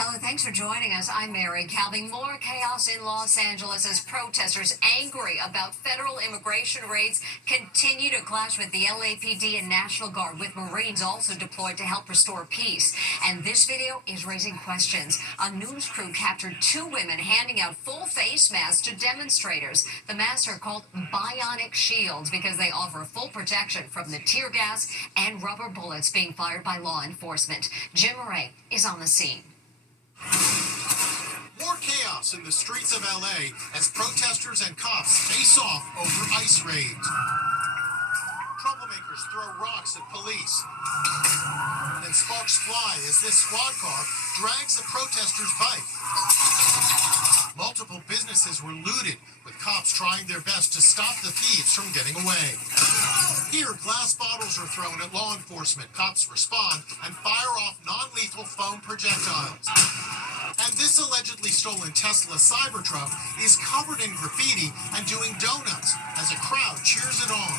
Hello, thanks for joining us. I'm Mary Calvi. More chaos in Los Angeles as protesters angry about federal immigration raids continue to clash with the LAPD and National Guard, with Marines also deployed to help restore peace. And this video is raising questions. A news crew captured two women handing out full face masks to demonstrators. The masks are called bionic shields because they offer full protection from the tear gas and rubber bullets being fired by law enforcement. Jim Murray is on the scene. More chaos in the streets of LA as protesters and cops face off over ICE raids. Troublemakers throw rocks at police. And sparks fly as this squad car drags a protester's bike. Multiple businesses were looted, with cops trying their best to stop the thieves from getting away. Here, glass bottles are thrown at law enforcement. Cops respond and fire off non-lethal foam projectiles. And this allegedly stolen Tesla Cybertruck is covered in graffiti and doing donuts as a crowd cheers it on.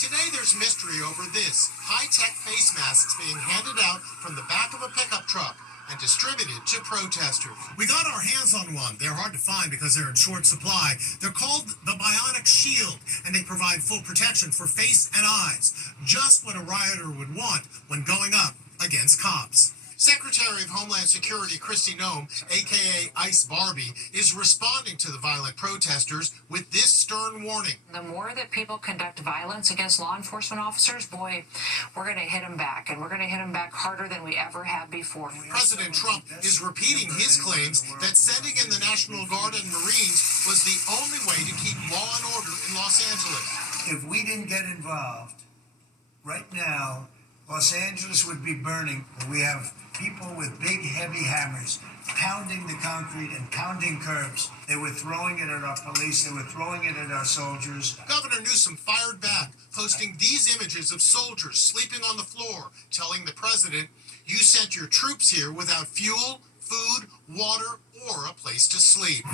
Today there's mystery over this: high-tech face masks being handed out from the back of a pickup truck and distributed to protesters. We got our hands on one. They're hard to find because they're in short supply. They're called the Bionic Shield, and they provide full protection for face and eyes. Just what a rioter would want when going up against cops. Secretary of Homeland Security Kristi Noem, a.k.a. Ice Barbie, is responding to the violent protesters with this stern warning. The more that people conduct violence against law enforcement officers, boy, we're going to hit them back, and we're going to hit them back harder than we ever have before. President Trump is repeating his claims that sending in the National Guard and Marines was the only way to keep law and order in Los Angeles. If we didn't get involved, right now, Los Angeles would be burning. We have people with big, heavy hammers pounding the concrete and pounding curbs. They were throwing it at our police. They were throwing it at our soldiers. Governor Newsom fired back, posting these images of soldiers sleeping on the floor, telling the president, "You sent your troops here without fuel, food, water, or a place to sleep."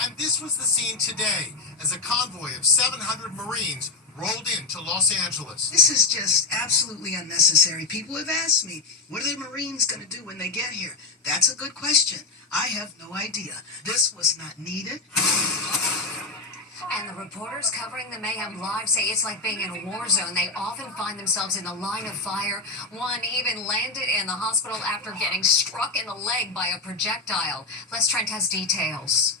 And this was the scene today as a convoy of 700 Marines rolled into Los Angeles. This is just absolutely unnecessary. People have asked me, what are the Marines going to do when they get here? That's a good question. I have no idea. This was not needed. And the reporters covering the mayhem live say it's like being in a war zone. They often find themselves in the line of fire. One even landed in the hospital after getting struck in the leg by a projectile. Les Trent has details.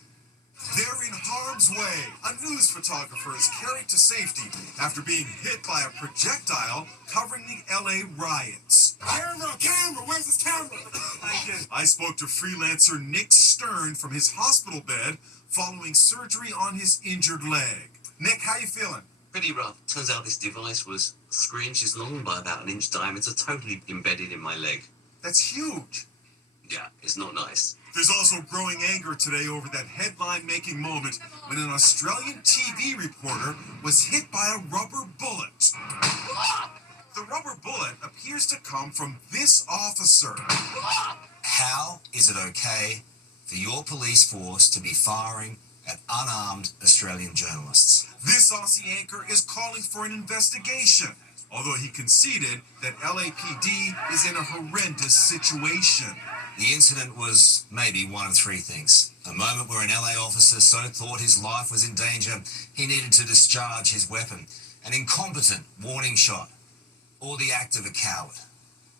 They're in harm's way. A news photographer is carried to safety after being hit by a projectile covering the LA riots. Camera, where's this camera? I spoke to freelancer Nick Stern from his hospital bed following surgery on his injured leg. Nick, how you feeling? Pretty rough. Turns out this device was 3 inches long by about an inch diameter, totally embedded in my leg. That's huge. Yeah, it's not nice. There's also growing anger today over that headline-making moment when an Australian TV reporter was hit by a rubber bullet. The rubber bullet appears to come from this officer. How is it okay for your police force to be firing at unarmed Australian journalists? This Aussie anchor is calling for an investigation, although he conceded that LAPD is in a horrendous situation. The incident was maybe one of three things. A moment where an LA officer so thought his life was in danger, he needed to discharge his weapon. An incompetent warning shot. Or the act of a coward.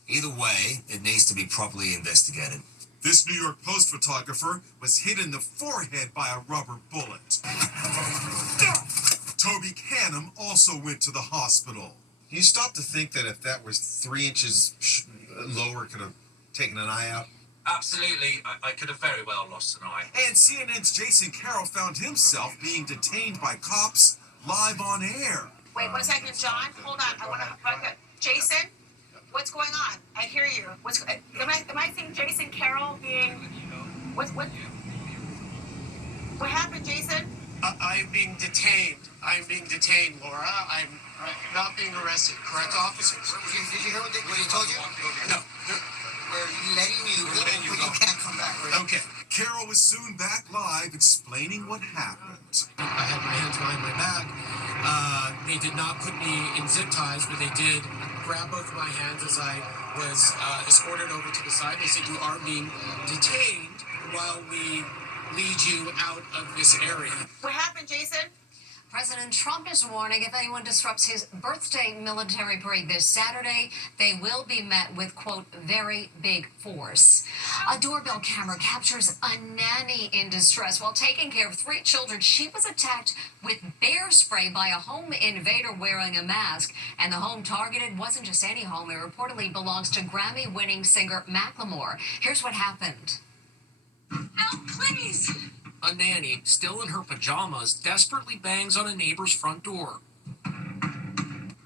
Either way, it needs to be properly investigated. This New York Post photographer was hit in the forehead by a rubber bullet. Toby Canham also went to the hospital. You stop to think that if that was 3 inches lower, could have taken an eye out? Absolutely. I could have very well lost an eye. And CNN's Jason Carroll found himself being detained by cops live on air. Wait 1 second, John. Hold on. I want to. Jason, what's going on? I hear you. Am I seeing Jason Carroll being? What happened, Jason? I'm being detained. I'm being detained, Laura. I'm not being arrested. Correct, officers? Did you hear what he told you? No. We're letting you go, but you can't come back. Right? Okay. Carroll was soon back live explaining what happened. I had my hands behind my back. They did not put me in zip ties, but they did grabbed both of my hands as I was escorted over to the side. They said, "You are being detained while we lead you out of this area." What happened, Jason? President Trump is warning if anyone disrupts his birthday military parade this Saturday, they will be met with, quote, very big force. A doorbell camera captures a nanny in distress while taking care of 3 children. She was attacked with bear spray by a home invader wearing a mask. And the home targeted wasn't just any home. It reportedly belongs to Grammy-winning singer Macklemore. Here's what happened. Help, please! A nanny, still in her pajamas, desperately bangs on a neighbor's front door.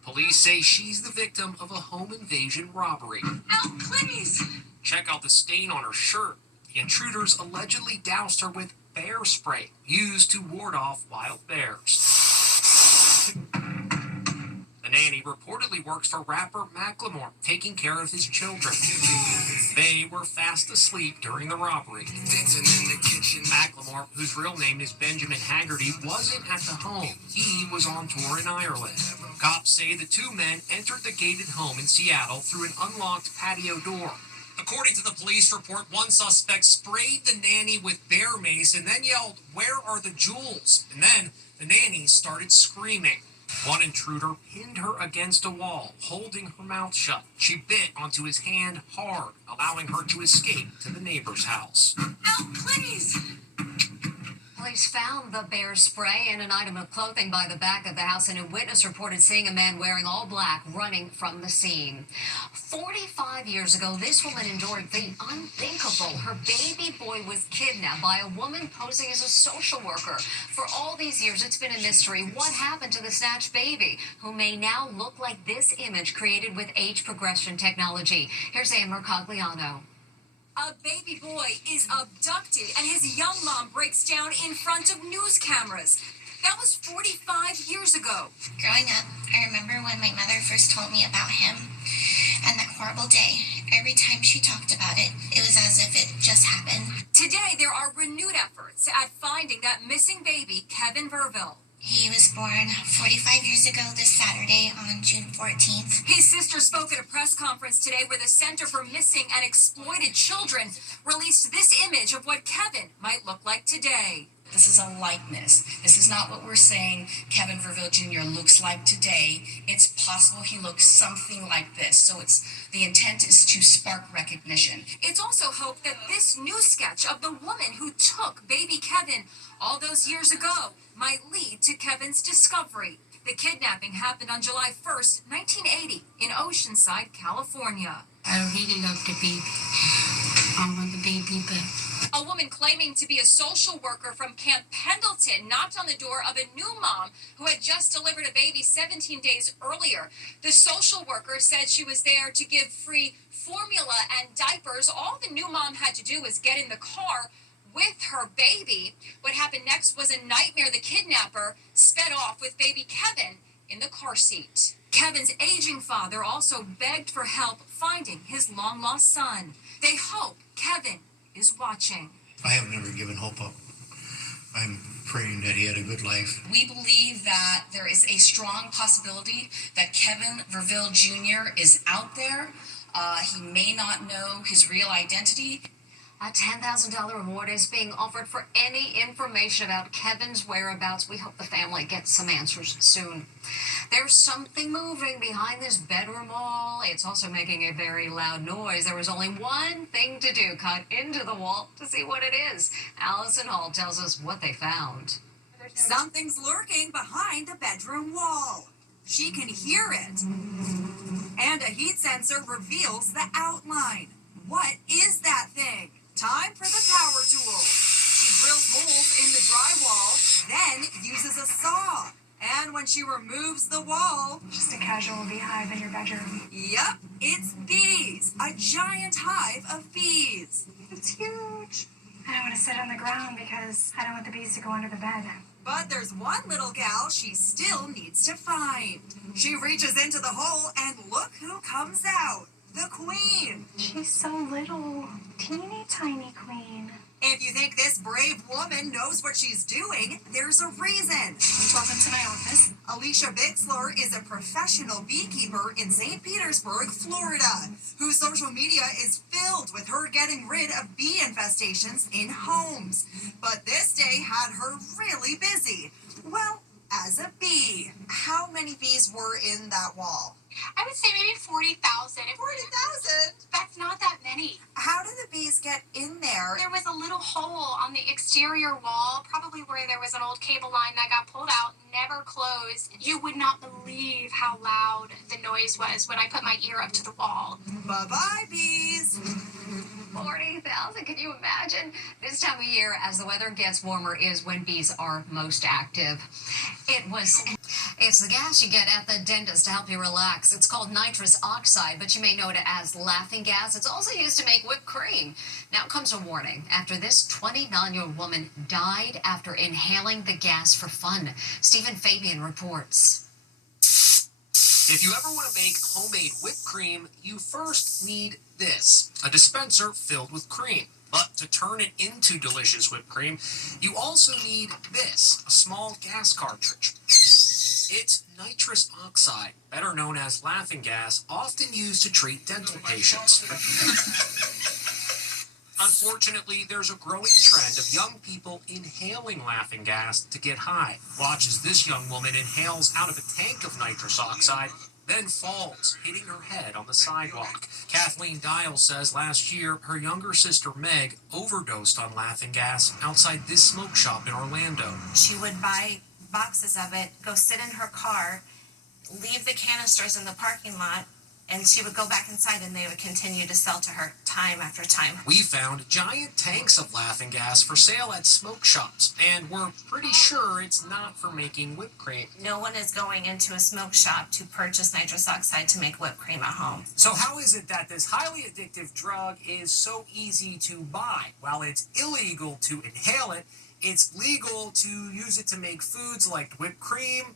Police say she's the victim of a home invasion robbery. Help, please! Check out the stain on her shirt. The intruders allegedly doused her with bear spray, used to ward off wild bears. The nanny reportedly works for rapper Macklemore, taking care of his children. They were fast asleep during the robbery. Macklemore, whose real name is Benjamin Haggerty, wasn't at the home. He was on tour in Ireland. Cops say the 2 men entered the gated home in Seattle through an unlocked patio door. According to the police report, one suspect sprayed the nanny with bear mace and then yelled, "Where are the jewels?" And then the nanny started screaming. One intruder pinned her against a wall, holding her mouth shut. She bit onto his hand hard, allowing her to escape to the neighbor's house. Help, please! Police found the bear spray and an item of clothing by the back of the house, and a witness reported seeing a man wearing all black running from the scene. 45 years ago, this woman endured the unthinkable. Her baby boy was kidnapped by a woman posing as a social worker. For all these years, it's been a mystery. What happened to the snatched baby, who may now look like this image created with age progression technology? Here's Amber Cogliano. A baby boy is abducted and his young mom breaks down in front of news cameras. That was 45 years ago. Growing up, I remember when my mother first told me about him and that horrible day. Every time she talked about it, it was as if it just happened. Today, there are renewed efforts at finding that missing baby, Kevin Verville. He was born 45 years ago this Saturday on June 14th. His sister spoke at a press conference today where the Center for Missing and Exploited Children released this image of what Kevin might look like today. This is a likeness. This is not what we're saying Kevin Verville Jr. looks like today. It's possible he looks something like this. So the intent is to spark recognition. It's also hoped that this new sketch of the woman who took baby Kevin all those years ago might lead to Kevin's discovery. The kidnapping happened on July 1st, 1980 in Oceanside, California. I really love the baby. I want the baby back. A woman claiming to be a social worker from Camp Pendleton knocked on the door of a new mom who had just delivered a baby 17 days earlier. The social worker said she was there to give free formula and diapers. All the new mom had to do was get in the car with her baby. What happened next was a nightmare. The kidnapper sped off with baby Kevin in the car seat. Kevin's aging father also begged for help finding his long-lost son. They hope Kevin is watching. I have never given hope up. I'm praying that he had a good life. We believe that there is a strong possibility that Kevin Verville Jr. is out there. He may not know his real identity. A $10,000 reward is being offered for any information about Kevin's whereabouts. We hope the family gets some answers soon. There's something moving behind this bedroom wall. It's also making a very loud noise. There was only one thing to do, cut into the wall to see what it is. Allison Hall tells us what they found. Something's lurking behind the bedroom wall. She can hear it. And a heat sensor reveals the outline. What is that thing? Time for the power tool. She drills holes in the drywall, then uses a saw. And when she removes the wall... Just a casual beehive in your bedroom. Yep, it's bees. A giant hive of bees. It's huge. I don't want to sit on the ground because I don't want the bees to go under the bed. But there's one little gal she still needs to find. She reaches into the hole and look who comes out. The queen. She's so little. Teeny tiny queen. If you think this brave woman knows what she's doing, there's a reason. Welcome to my office. Alicia Bixler is a professional beekeeper in St. Petersburg, Florida, whose social media is filled with her getting rid of bee infestations in homes. But this day had her really busy. Well, as a bee. How many bees were in that wall? I would say maybe 40,000. 40,000? That's not that many. How did the bees get in there? There was a little hole on the exterior wall, probably where there was an old cable line that got pulled out, never closed. You would not believe how loud the noise was when I put my ear up to the wall. Bye-bye, bees. 40,000, can you imagine? This time of year, as the weather gets warmer, is when bees are most active. It's the gas you get at the dentist to help you relax. It's called nitrous oxide, but you may know it as laughing gas. It's also used to make whipped cream. Now comes a warning after this 29-year-old woman died after inhaling the gas for fun. Stephen Fabian reports. If you ever want to make homemade whipped cream, you first need this, a dispenser filled with cream. But to turn it into delicious whipped cream, you also need this, a small gas cartridge. It's nitrous oxide, better known as laughing gas, often used to treat dental patients. Unfortunately, there's a growing trend of young people inhaling laughing gas to get high. Watch as this young woman inhales out of a tank of nitrous oxide, then falls, hitting her head on the sidewalk. Kathleen Dial says last year her younger sister Meg overdosed on laughing gas outside this smoke shop in Orlando. She would buy boxes of it, go sit in her car, leave the canisters in the parking lot, and she would go back inside and they would continue to sell to her time after time. We found giant tanks of laughing gas for sale at smoke shops, and we're pretty sure it's not for making whipped cream. No one is going into a smoke shop to purchase nitrous oxide to make whipped cream at home. So how is it that this highly addictive drug is so easy to buy? While it's illegal to inhale it, it's legal to use it to make foods like whipped cream,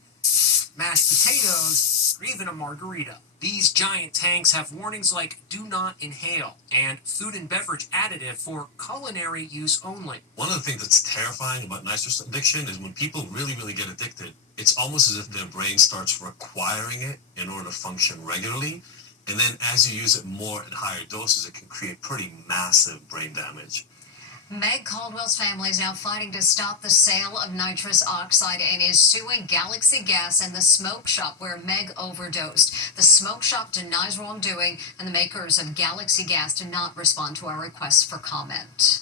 mashed potatoes, or even a margarita. These giant tanks have warnings like do not inhale and food and beverage additive for culinary use only. One of the things that's terrifying about nitrous addiction is when people really get addicted, it's almost as if their brain starts requiring it in order to function regularly. And then as you use it more at higher doses, it can create pretty massive brain damage. Meg Caldwell's family is now fighting to stop the sale of nitrous oxide and is suing Galaxy Gas and the smoke shop where Meg overdosed. The smoke shop denies wrongdoing, and the makers of Galaxy Gas did not respond to our requests for comment.